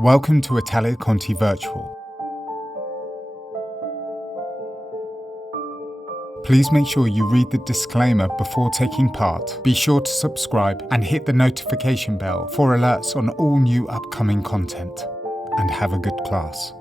Welcome to Italia Conti Virtual. Please make sure you read the disclaimer before taking part. Be sure to subscribe and hit the notification bell for alerts on all new upcoming content. And have a good class.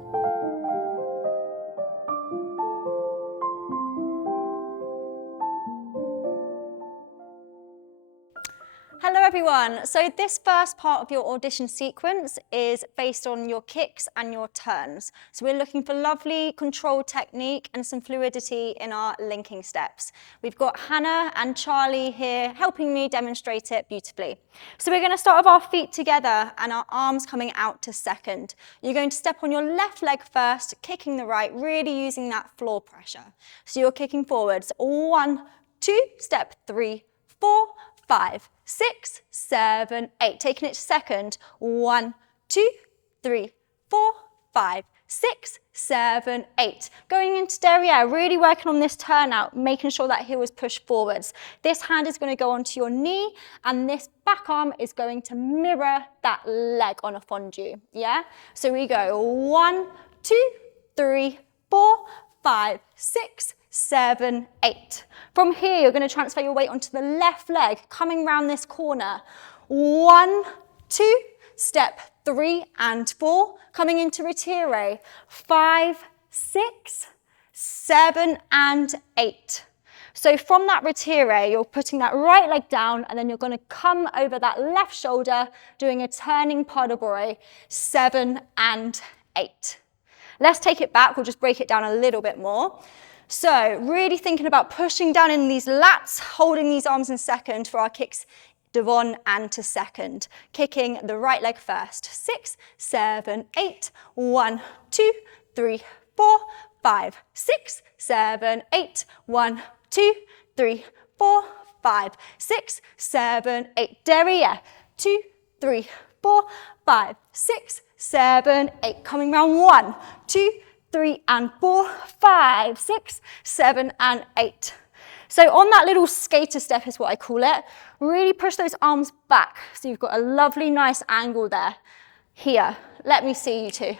Hello everyone, so this first part of your audition sequence is based on your kicks and your turns. So we're looking for lovely control technique and some fluidity in our linking steps. We've got Hannah and Charlie here helping me demonstrate it beautifully. So we're going to start with our feet together and our arms coming out to second. You're going to step on your left leg first, kicking the right, really using that floor pressure. So you're kicking forwards, 1, 2, step 3, 4, 5, 6, 7, 8. Taking it to second. 1, 2, 3, 4, 5, 6, 7, 8. Going into derriere, really working on this turnout, making sure that heel is pushed forwards. This hand is going to go onto your knee, and this back arm is going to mirror that leg on a fondue. Yeah? So we go 1, 2, 3, 4, 5, 6, 7, 8. From here, you're going to transfer your weight onto the left leg, coming round this corner. 1, 2, step 3 and 4, coming into retire. 5, 6, 7 and 8. So from that retire, you're putting that right leg down, and then you're going to come over that left shoulder, doing a turning pas de bourrée, 7 and 8. Let's take it back. We'll just break it down a little bit more. So really thinking about pushing down in these lats, holding these arms in second for our kicks devant and to second. Kicking the right leg first. 6, 7, 8. 1, 2, 3, 4, 5, 6, 7, 8. 1, 2, 3, 4, 5, 6, 7, 8. Derriere. 2, 3, 4, 5, 6, 7, 8. Coming round 1, 2, 3 and 4, 5, 6, 7 and 8. So on that little skater step is what I call it. Really push those arms back so you've got a lovely nice angle there. Here, let me see you two.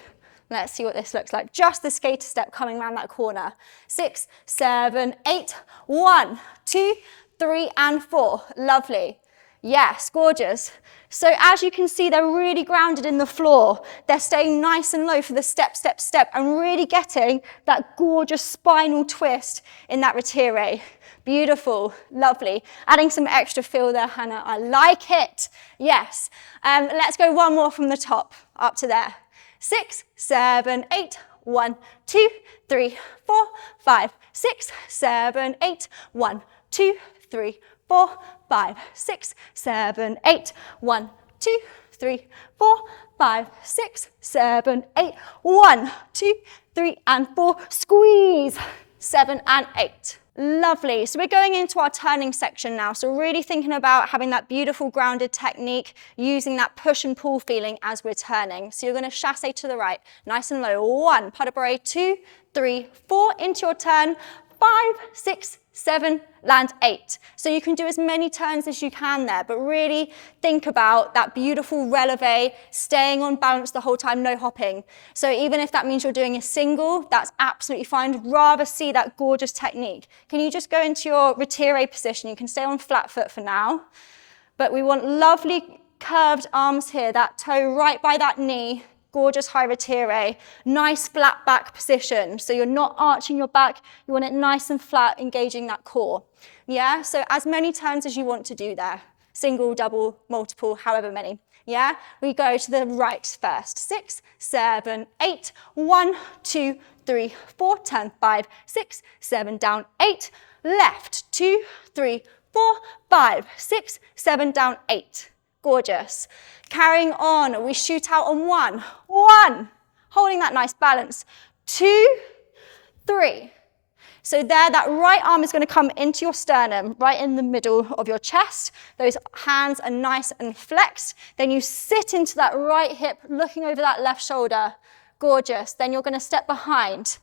Let's see what this looks like. Just the skater step coming around that corner. 6, 7, 8. 1, 2, 3 and 4. Lovely. Yes, gorgeous. So as you can see, they're really grounded in the floor. They're staying nice and low for the step, step, step, and really getting that gorgeous spinal twist in that retire. Beautiful, lovely. Adding some extra feel there, Hannah. I like it. Yes. Let's go one more from the top, up to there. 6, 7, 8. 1, 2, 3, 4, 5, 6, 7, 8. 1, 2, 3, 4, 5, 6, 7, 8. 1, 2, 3, 4, 5, 6, 7, 8. 1, 2, 3 and 4. Squeeze. 7 and 8. Lovely. So we're going into our turning section now. So really thinking about having that beautiful grounded technique, using that push and pull feeling as we're turning. So you're going to chasse to the right, nice and low. 1, pas de bourrée, 2, 3, 4, into your turn. 5, 6, 7, land 8. So you can do as many turns as you can there, but really think about that beautiful releve, staying on balance the whole time, no hopping. So even if that means you're doing a single, that's absolutely fine. I'd rather see that gorgeous technique. Can you just go into your retire position? You can stay on flat foot for now, but we want lovely curved arms here, that toe right by that knee. Gorgeous high retire, nice flat back position. So you're not arching your back, you want it nice and flat, engaging that core. Yeah, so as many turns as you want to do there. Single, double, multiple, however many. Yeah, we go to the right first. 6, 7, 8. 1, 2, 3, 4, turn 5, 6, 7, down 8. Left, 2, 3, 4, 5, 6, 7, down 8. Gorgeous. Carrying on, we shoot out on 1, 1, holding that nice balance. 2, 3. So there, that right arm is going to come into your sternum, right in the middle of your chest. Those hands are nice and flexed. Then you sit into that right hip, looking over that left shoulder. Gorgeous. Then you're going to step behind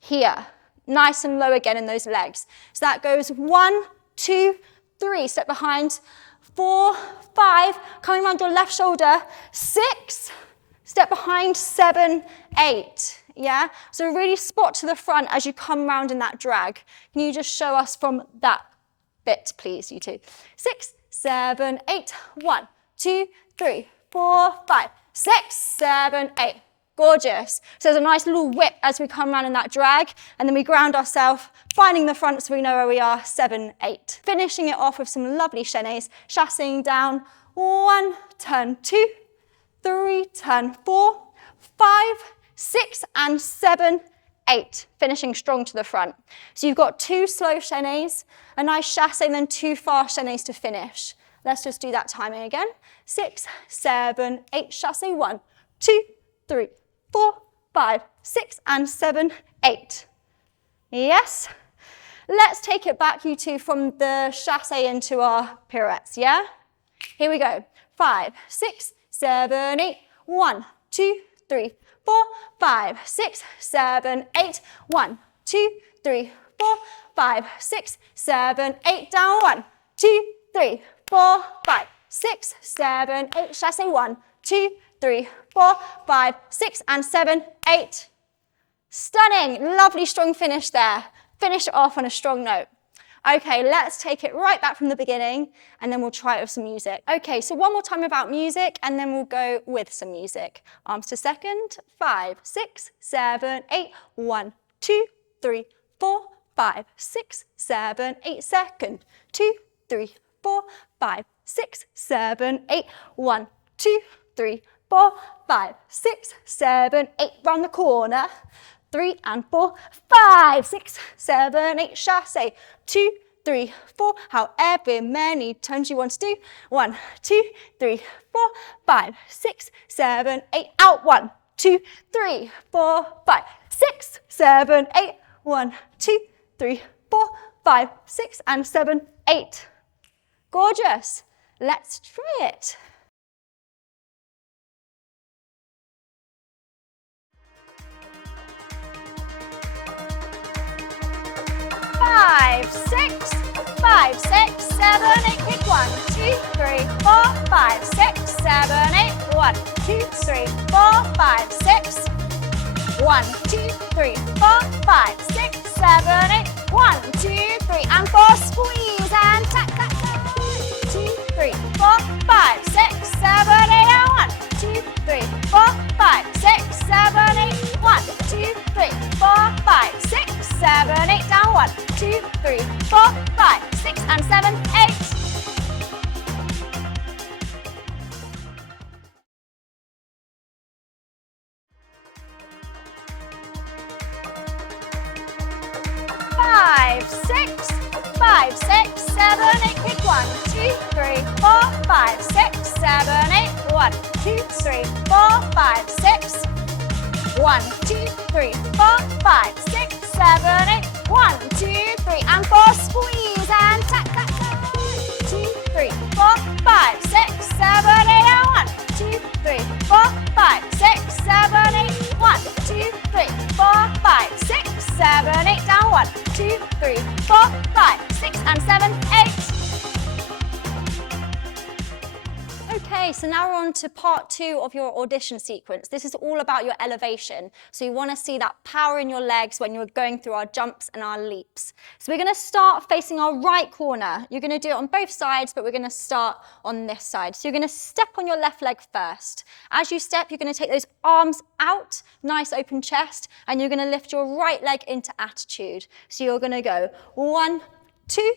here, nice and low again in those legs. So that goes 1, 2, 3. Step behind. 4, 5, coming around your left shoulder. 6, Step behind, 7, 8. Yeah? So really spot to the front as you come round in that drag. Can you just show us from that bit, please, you two? 6, 7, 8. 1, 2, 3, 4, 5, 6, 7, 8. Gorgeous. So there's a nice little whip as we come around in that drag, and then we ground ourselves, finding the front so we know where we are, 7, 8. Finishing it off with some lovely chaînés, chassing down, 1, turn 2, 3, turn 4, 5, 6, and 7, 8. Finishing strong to the front. So you've got 2 slow chaînés, a nice chassé, and then 2 fast chaînés to finish. Let's just do that timing again. 6, 7, 8, chassé, 1, 2, 3, 4, 5, 6, and 7, 8. Yes? Let's take it back, you two, from the chassé into our pirouettes, yeah? Here we go. 5, 6, 7, 8. 1, 2, 3, 4, 5, 6, 7, 8. 1, 2, 3, 4, 5, 6, 7, 8. Down. 1, 2, 3, 4, 5, 6, 7, 8. Chassé. 1, 2, 3, 4, 5, 6, and 7, 8. Stunning. Lovely strong finish there. Finish it off on a strong note. Okay, let's take it right back from the beginning, and then we'll try it with some music. Okay, so one more time without music, and then we'll go with some music. Arms to second. 5, 6, 7, 8. 1, 2, 3, 4, 5, 6, 7, 8. Second. 2, 3, 4, 5, 6, 7, 8. 1, 2, 3, 4, 5, 6, 7, 8. Round the corner. 3 and 4, 5, 6, 7, 8. Chassé. 2, 3, 4. However many times you want to do. 1, 2, 3, 4, 5, 6, 7, 8. Out. 1, 2, 3, 4, 5, 6, 7, 8. 1, 2, 3, 4, 5, 6, and 7, 8. Gorgeous. Let's try it. 5, 6, 5, 6, 7, 8. Kick. 1, 2, 3, 4, 5, 6, 7, 8. 1, 2, 3, 4, 5, 6. 1, 2, 3, 4, 5, 6, 7, 8. 1, 2, 3, and 4. Squeeze and tack, tack, tack. 2, 3, 4, 5, 6, 7, 8. And 1, 2, 3, 4, 5, 6, 7, 8. 1, 2, 3, 4, 5, 6, 7, 8. Down. 1, 2, 3, 4, 5, 6, and 7, 8. Five, 6, 5, 6, 7, 8. Kick. 1, 2, 3, 4, 5, 6, 7, 8. 1, 2, 3, 4, 5, 6. 1, 2, 3, 4, 5, 6, 7, 8. 1, 2, 3, and 4. Squeeze and tack, tack, tack. 2, 3, 4, 5, 6, 7, 8. And 1, 2, 3, 4, 5, 6, 7, 8. 1, 2, 3, 4, 5, 6, 7, 8. Down. 1, 2, 3, 4, 5, 6, and 7, 8. Okay, so now we're on to part 2 of your audition sequence. This is all about your elevation. So you want to see that power in your legs when you're going through our jumps and our leaps. So we're going to start facing our right corner. You're going to do it on both sides, but we're going to start on this side. So you're going to step on your left leg first. As you step, you're going to take those arms out, nice open chest, and you're going to lift your right leg into attitude. So you're going to go 1, 2,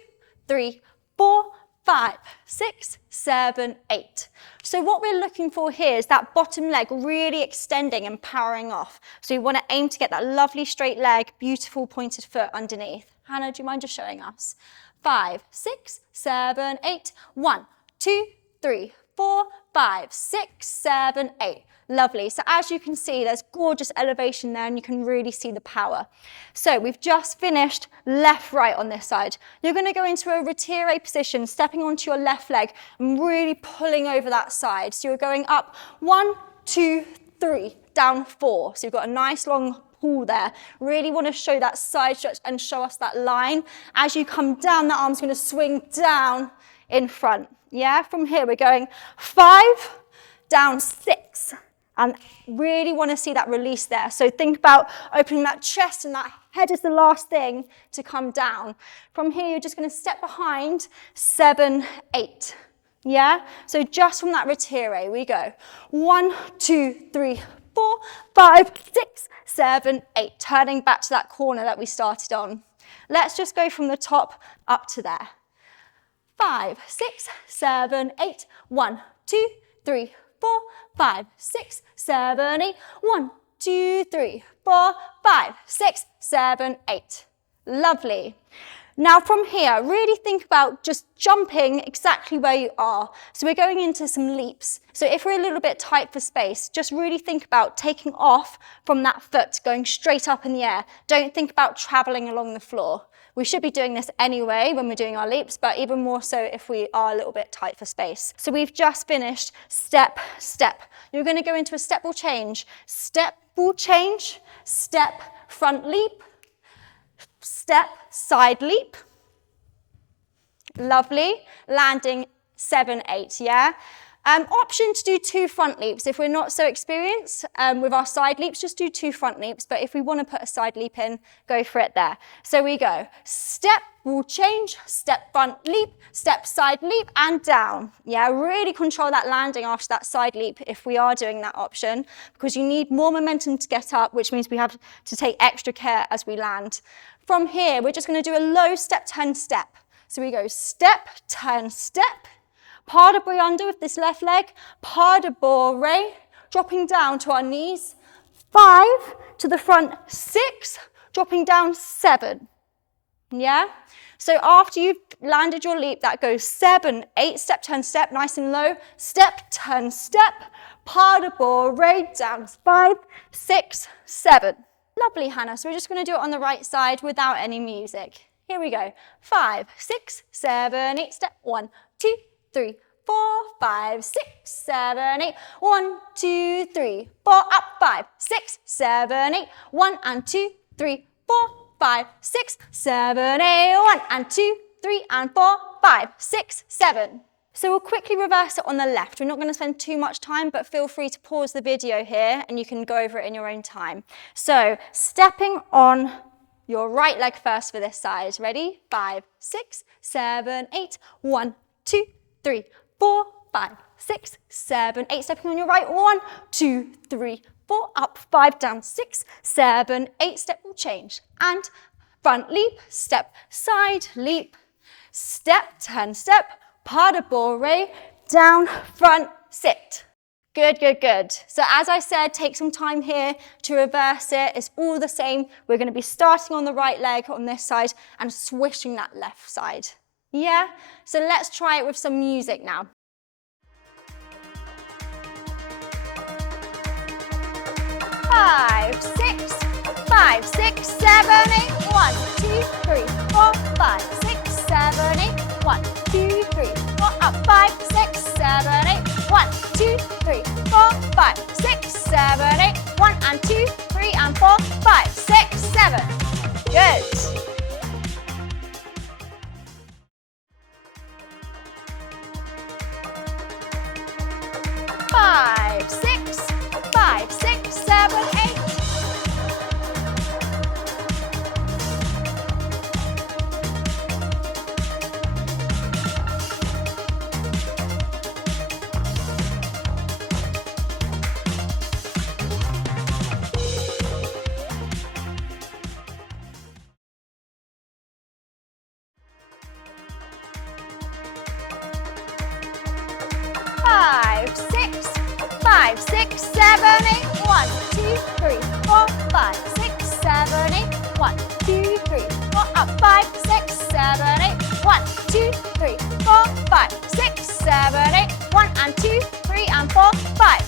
3, 4, 5, 6, 7, 8. So what we're looking for here is that bottom leg really extending and powering off. So you want to aim to get that lovely straight leg, beautiful pointed foot underneath. Hannah, do you mind just showing us? 5, 6, 7, 8. 1, 2, 3, 4, 5, 6, 7, 8. Lovely. So as you can see, there's gorgeous elevation there and you can really see the power. So we've just finished left, right on this side. You're going to go into a retire position, stepping onto your left leg and really pulling over that side. So you're going up 1, 2, 3, down 4. So you've got a nice long pull there. Really want to show that side stretch and show us that line. As you come down, that arm's going to swing down in front. Yeah, from here we're going 5, down 6. And really want to see that release there. So think about opening that chest, and that head is the last thing to come down. From here, you're just going to step behind, 7, 8. Yeah? So just from that retire, we go 1, 2, 3, 4, 5, 6, 7, 8. Turning back to that corner that we started on. Let's just go from the top up to there. 5, 6, 7, 8. 1, 2, 3, 4, 5, 6, 7, 8. 1, 2, 3, 4, 5, 6, 7, 8. Lovely. Now from here, really think about just jumping exactly where you are. So we're going into some leaps. So if we're a little bit tight for space, just really think about taking off from that foot, going straight up in the air. Don't think about traveling along the floor. We should be doing this anyway when we're doing our leaps, but even more so if we are a little bit tight for space. So we've just finished step, step. You're going to go into a step ball change, step, front leap, step, side leap. Lovely. Landing 7, 8, yeah? Option to do 2 front leaps. If we're not so experienced with our side leaps, just do 2 front leaps. But if we want to put a side leap in, go for it there. So we go step, ball change, step, front leap, step, side leap, and down. Yeah, really control that landing after that side leap if we are doing that option, because you need more momentum to get up, which means we have to take extra care as we land. From here, we're just going to do a low step, turn, step. So we go step, turn, step. Pas de bourrée under with this left leg. Pas de bourrée, dropping down to our knees. 5 to the front, 6, dropping down 7. Yeah? So after you've landed your leap, that goes 7, 8, step, turn, step, nice and low. Step, turn, step. Pas de bourrée, down 5, 6, 7. Lovely, Hannah. So we're just going to do it on the right side without any music. Here we go. 5, 6, 7, 8, step. 1, 2, 3, 4, 5, 6, 7, 8. 1, 2, 3, 4, up, 5, 6, 7, 8. 1 and 2, 3, 4, 5, 6, 7, 8. 1 and 2, 3 and 4, 5, 6, 7. So we'll quickly reverse it on the left. We're not going to spend too much time, but feel free to pause the video here and you can go over it in your own time. So stepping on your right leg first for this side. Ready? 5, 6, 7, 8. 1, 2, 3, 4, 5, 6, 7, 8. Stepping on your right. 1, 2, 3, 4. Up, 5, down, 6, 7, 8. Step will change. And front leap, step, side leap, step, turn, step. Pas de bourrée, down, front, sit. Good, good, good. So as I said, take some time here to reverse it. It's all the same. We're going to be starting on the right leg on this side and swishing that left side. Yeah? So let's try it with some music now. Five, six, 7, 8. 1, 2, 3, 4, 5, 6, 7, 8. 1, 2, 3, 4, up, 5, 6, 7, 8. 1, 2, 3, 4, 5, 6, 7, 8. 1 and 2, 3 and 4, 5, 6, 7. Good. Five, six, 7, 8. Five, six, 7, 8. 1, 2, 3, 4, 5, 6, 7, 8. 1, 2, 3, 4, up, 5, 6, 7, 8. 1, 2, 3, 4, 5, 6, 7, 8. 1 and 2, 3 and 4, 5,